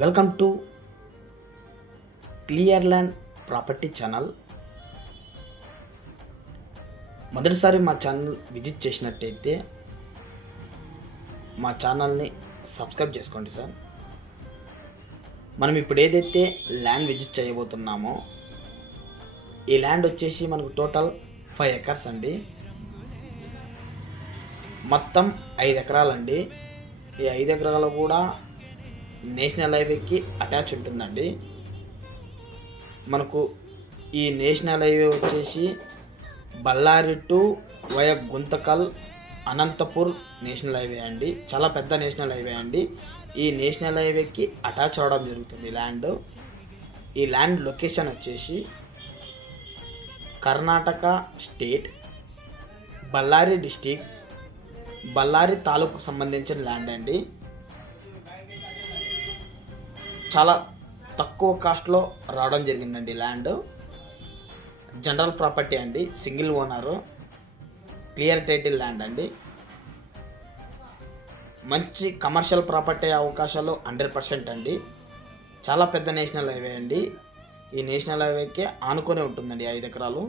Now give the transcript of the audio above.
Welcome to clear land property channel. మొదటిసారి మా channel visit చేసినట్టయితే మా ఛానల్ని సబ్స్క్రైబ్ చేసుకోండి సార్. మనం ఇప్పుడు ఏదైతే ల్యాండ్ విజిట్ చేయబోతున్నామో ఈ ల్యాండ్ వచ్చేసి మనకు టోటల్ 5 ఎకర్స్ అండి. మొత్తం 5 ఎకరాలండి. ఈ 5 ఎకరాలు కూడా నేషనల్ హైవేకి అటాచ్ ఉంటుందండి. మనకు ఈ నేషనల్ హైవే వచ్చేసి Bellary to via Guntakal Anantapur national highway అండి. చాలా పెద్ద నేషనల్ హైవే అండి. ఈ నేషనల్ హైవేకి అటాచ్ అవడం జరుగుతుంది ల్యాండ్. ఈ ల్యాండ్ లొకేషన్ వచ్చేసి కర్ణాటక స్టేట్ బళ్ళారి డిస్టిక్ బళ్ళారి తాలూకు సంబంధించిన ల్యాండ్ అండి. చాలా తక్కువ కాస్ట్లో రావడం జరిగిందండి ల్యాండ్. జనరల్ ప్రాపర్టీ అండి, single owner, clear title land అండి. మంచి కమర్షియల్ ప్రాపర్టీ అవకాశాలు 100% అండి. చాలా పెద్ద నేషనల్ హైవే అండి. ఈ నేషనల్ హైవేకి ఆనుకొని ఉంటుందండి 5 ఎకరాలు.